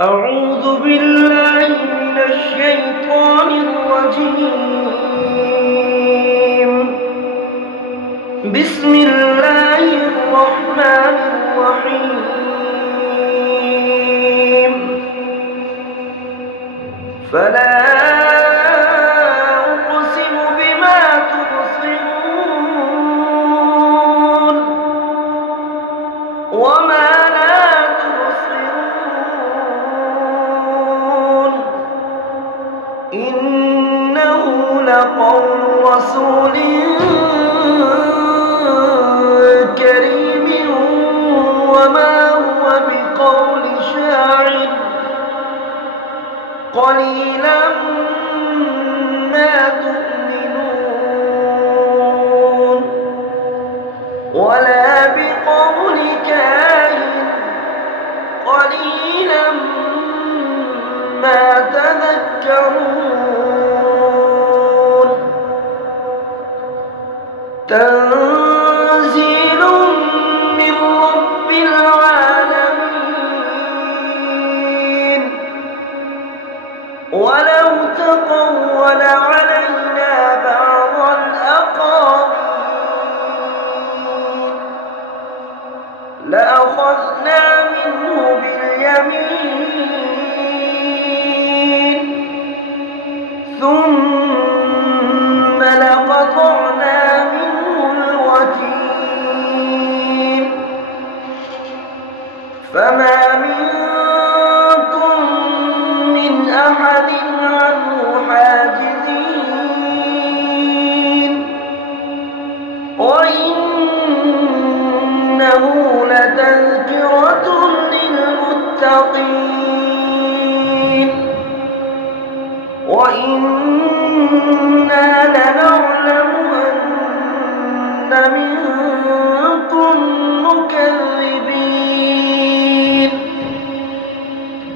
أعوذ بالله من الشيطان الرجيم. بسم الله الرحمن الرحيم. فلا أقسم بما تبصرون وما لا تبصرون إنه لقول رسول كريم وما هو بقول شاعر قليلا ما تؤمنون ولا بقول كاهن قليلا ما تذكرون تنزيل من رب العالمين ولو تقول علينا بعض الأقاويل لأخذنا منه باليمين ثم لقطعنا منه الوتين فما منكم من أحد عنه حاجزين وإنه لتذكرة للمتقين وإنا لنعلم أن منكم مكذبين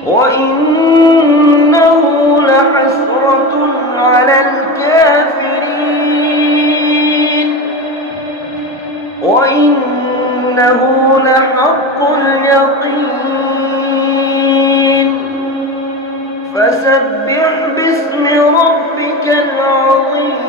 وإنه لحسرة على الكافرين وإنه لحق اليقين فسبح باسم ربك العظيم.